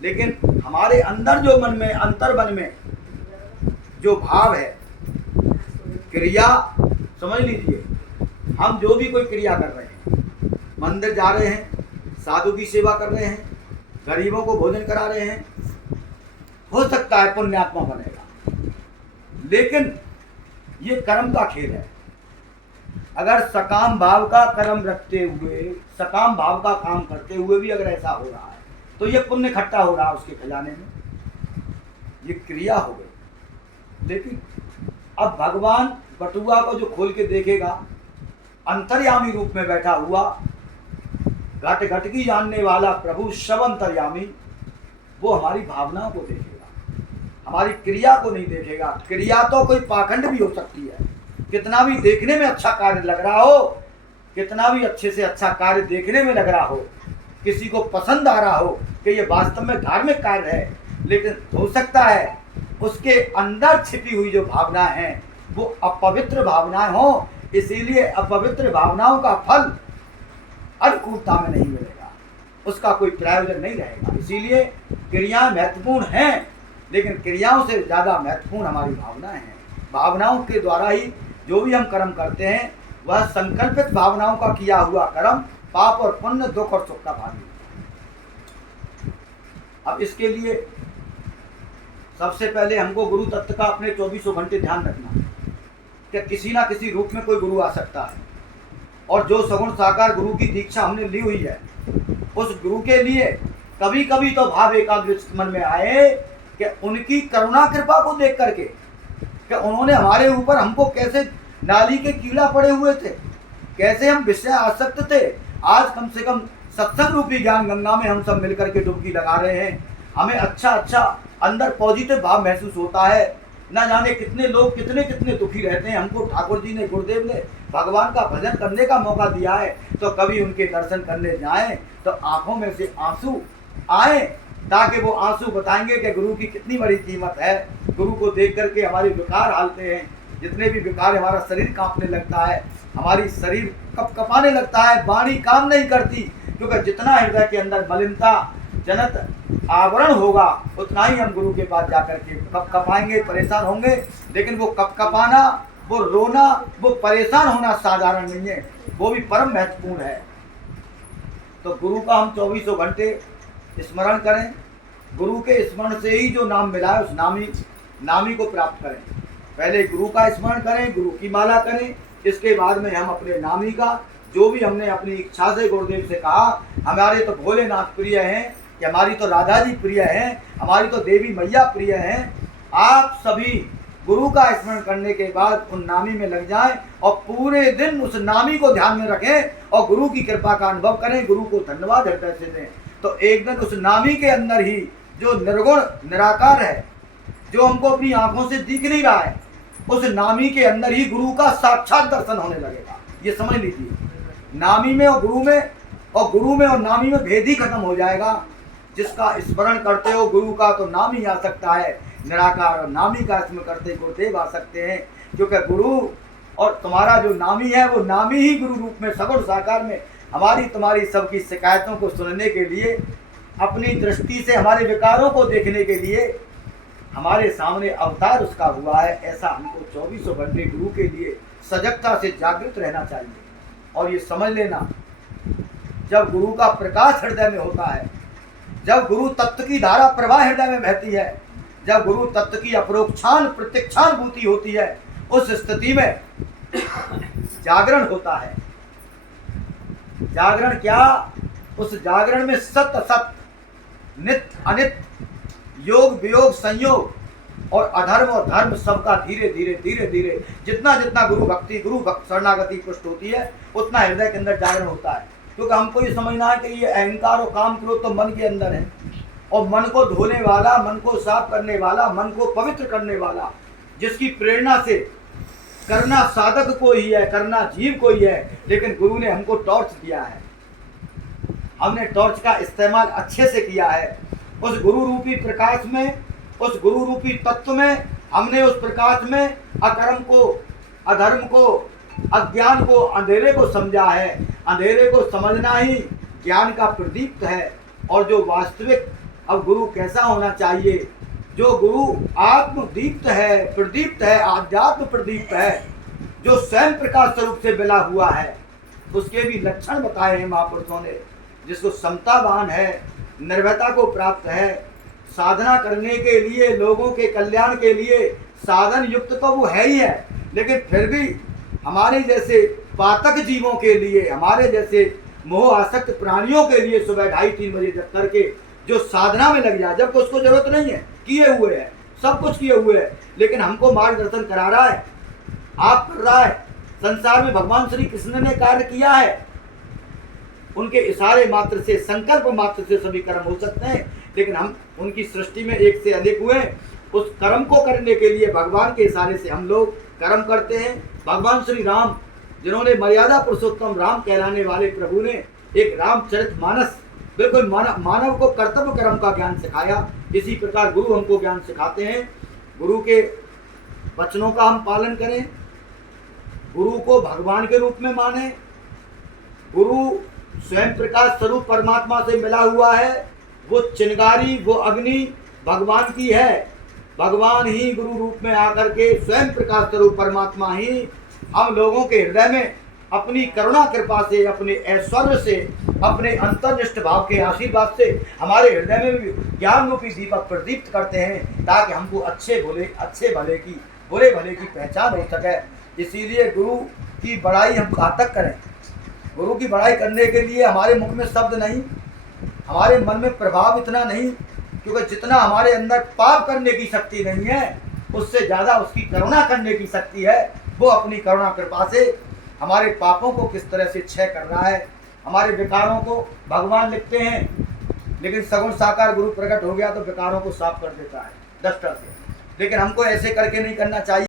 लेकिन हमारे अंदर जो मन में, अंतर्मन में जो भाव है, क्रिया समझ लीजिए, हम जो भी कोई क्रिया कर रहे हैं, मंदिर जा रहे हैं, साधु की सेवा कर रहे हैं, गरीबों को भोजन करा रहे हैं, हो सकता है पुण्यात्मा बनेगा, लेकिन ये कर्म का खेल है। अगर सकाम भाव का कर्म रखते हुए, सकाम भाव का काम करते हुए भी अगर ऐसा हो रहा है तो ये पुण्य इकट्ठा हो रहा है उसके खजाने में, ये क्रिया हो गई। लेकिन अब भगवान बटुआ को जो खोल के देखेगा, अंतर्यामी रूप में बैठा हुआ, घट घट की जानने वाला प्रभु सब अंतर्यामी, वो हमारी भावनाओं को देखेगा, हमारी क्रिया को नहीं देखेगा। क्रिया तो कोई पाखंड भी हो सकती है, कितना भी देखने में अच्छा कार्य लग रहा हो, कितना भी अच्छे से अच्छा कार्य देखने में लग रहा हो, किसी को पसंद आ रहा हो कि ये वास्तव में धार्मिक कार्य है, लेकिन हो सकता है उसके अंदर छिपी हुई जो भावना है वो अपवित्र भावनाएं हो, इसीलिए अपवित्र भावनाओं का फल अनुकूलता में नहीं मिलेगा, उसका कोई प्रयोजन नहीं रहेगा। इसीलिए क्रियाएं महत्वपूर्ण हैं, लेकिन क्रियाओं से ज़्यादा महत्वपूर्ण हमारी भावनाएं हैं। भावनाओं के द्वारा ही जो भी हम कर्म करते हैं वह संकल्पित भावनाओं का किया हुआ कर्म पाप और पुण्य, दुख और सुख का भागी होता है। अब इसके लिए सबसे पहले हमको गुरु तत्व का अपने 24 घंटे ध्यान रखना कि किसी ना किसी रूप में कोई गुरु आ सकता है, और जो सगुण साकार गुरु की दीक्षा हमने ली हुई है, उस गुरु के लिए कभी कभी तो भाव एकाग्र मन में आए कि उनकी करुणा कृपा को देख करके कि उन्होंने हमारे ऊपर, हमको कैसे नाली के कीड़ा पड़े हुए थे, कैसे हम विषय आसक्त थे, आज कम से कम सत्संग रूपी ज्ञान गंगा में हम सब मिलकर के डुबकी लगा रहे हैं, हमें अच्छा अच्छा अंदर पॉजिटिव भाव महसूस होता है। न जाने कितने लोग कितने कितने दुखी रहते हैं, हमको ठाकुर जी ने, गुरुदेव ने भगवान का भजन करने का मौका दिया है, तो कभी उनके दर्शन करने जाएं तो आंखों में से आंसू आए, ताकि वो आंसू बताएंगे कि गुरु की कितनी बड़ी कीमत है। गुरु को देख करके हमारे विकार हालते हैं, जितने भी विकार, हमारा शरीर कांपने लगता है, हमारी शरीर कपकपाने लगता है, वाणी काम नहीं करती, क्योंकि जितना हृदय के अंदर मलिनता जनत आवरण होगा उतना ही हम गुरु के पास जाकर के कपकपाएंगे, परेशान होंगे। लेकिन वो कपकपाना, वो रोना, वो परेशान होना साधारण नहीं है, वो भी परम महत्वपूर्ण है। तो गुरु का हम 24 घंटे स्मरण करें, गुरु के स्मरण से ही जो नाम मिला है उस नामी को प्राप्त करें। पहले गुरु का स्मरण करें, गुरु की माला करें, इसके बाद में हम अपने नामी का, जो भी हमने अपनी इच्छा से गुरुदेव से कहा, हमारे तो भोलेनाथ प्रिय हैं, कि हमारी तो राधा जी प्रिय हैं, हमारी तो देवी मैया प्रिय हैं, आप सभी गुरु का स्मरण करने के बाद उन नामी में लग जाएं और पूरे दिन उस नामी को ध्यान में रखें और गुरु की कृपा का अनुभव करें, गुरु को धन्यवाद हृदय से दें। तो एक दिन उस नामी के अंदर ही जो निर्गुण निराकार है, जो हमको अपनी आंखों से दिख नहीं रहा है, उस नामी के अंदर ही गुरु का साक्षात दर्शन होने लगेगा। ये समझ लीजिए, नामी में और गुरु में, और गुरु में और नामी में भेद ही खत्म हो जाएगा। जिसका स्मरण करते हो गुरु का तो नाम ही आ सकता है, निराकार और नामी का स्मरण करते गुरुदेव आ सकते हैं, क्योंकि गुरु और तुम्हारा जो नामी है वो नामी ही गुरु रूप में सगुण साकार में हमारी तुम्हारी सबकी शिकायतों को सुनने के लिए, अपनी दृष्टि से हमारे विकारों को देखने के लिए हमारे सामने अवतार उसका हुआ है। ऐसा हमको 24 घंटे गुरु के लिए सजगता से जागृत रहना चाहिए। और ये समझ लेना, जब गुरु का प्रकाश हृदय में होता है, जब गुरु तत्व की धारा प्रवाह हृदय में बहती है, जब गुरु तत्व की अपरोक्षान प्रत्यक्षानुभूति होती है, उस स्थिति में जागरण होता है। जागरण क्या? उस जागरण में सत्य असत, नित्य अनित्य, योग वियोग, संयोग और अधर्म और धर्म सबका धीरे धीरे धीरे धीरे जितना जितना गुरु भक्ति, गुरु भक्त शरणागति पुष्ट होती है, उतना हृदय के अंदर जागरण होता है। क्योंकि हमको ये समझना है कि ये अहंकार और काम क्रोध तो मन के अंदर है, और मन को धोने वाला, मन को साफ करने वाला, मन को पवित्र करने वाला, जिसकी प्रेरणा से करना साधक को ही है, करना जीव को ही है। लेकिन गुरु ने हमको टॉर्च दिया है, हमने टॉर्च का इस्तेमाल अच्छे से किया है। उस गुरु रूपी प्रकाश में, उस गुरु रूपी तत्व में, हमने उस प्रकाश में अकर्म को, अधर्म को, अज्ञान को, अंधेरे को समझा है। अंधेरे को समझना ही ज्ञान का प्रदीप्त है, और जो वास्तविक अब गुरु कैसा होना चाहिए? जो गुरु आत्मदीप्त है, प्रदीप्त है, आध्यात्म प्रदीप्त है, जो स्वयं प्रकाश स्वरूप से मिला हुआ है, उसके भी लक्षण बताए हैं महापुरुषों ने। जिसको समतावान है, निर्भयता को प्राप्त है, साधना करने के लिए, लोगों के कल्याण के लिए साधन युक्त तो वो है ही है, लेकिन फिर भी हमारे जैसे पातक जीवों के लिए, हमारे जैसे मोह आसक्त प्राणियों के लिए सुबह 2:30-3 बजे तक करके जो साधना में लग जाए, जबकि उसको जरूरत नहीं है, किए हुए है, सब कुछ किए हुए है, लेकिन हमको मार्गदर्शन करा रहा है, आप कर रहा है। संसार में भगवान श्री कृष्ण ने कार्य किया है, उनके इशारे मात्र से, संकल्प मात्र से सभी कर्म हो सकते हैं, लेकिन हम उनकी सृष्टि में एक से अधिक हुए। उस कर्म को करने के लिए भगवान के इशारे से हम लोग कर्म करते हैं। भगवान श्री राम, जिन्होंने मर्यादा पुरुषोत्तम राम कहलाने वाले प्रभु ने एक रामचरितमानस, बिल्कुल मानव को कर्तव्य कर्म का ज्ञान सिखाया। इसी प्रकार गुरु हमको ज्ञान सिखाते हैं। गुरु के वचनों का हम पालन करें, गुरु को भगवान के रूप में माने। गुरु स्वयं प्रकाश स्वरूप परमात्मा से मिला हुआ है, वो चिंगारी, वो अग्नि भगवान की है। भगवान ही गुरु रूप में आकर के स्वयं प्रकाश स्वरूप परमात्मा ही हम लोगों के हृदय में अपनी करुणा कृपा से, अपने ऐश्वर्य से, अपने अंतर्निष्ठ भाव के आशीर्वाद से हमारे हृदय में भी ज्ञान रूपी दीपक प्रदीप्त करते हैं, ताकि हमको अच्छे भले की, बुरे भले की पहचान हो सके। इसीलिए गुरु की बड़ाई हम कहाँ तक करें? गुरु की बड़ाई करने के लिए हमारे मुख में शब्द नहीं, हमारे मन में प्रभाव इतना नहीं, क्योंकि जितना हमारे अंदर पाप करने की शक्ति नहीं है, उससे ज़्यादा उसकी करुणा करने की शक्ति है। वो अपनी करुणा कृपा से हमारे पापों को किस तरह से क्षय कर रहा है। हमारे विकारों को भगवान लिखते हैं, लेकिन सगुण साकार गुरु प्रकट हो गया तो विकारों को साफ कर देता है डस्टर से। लेकिन हमको ऐसे करके नहीं करना चाहिए।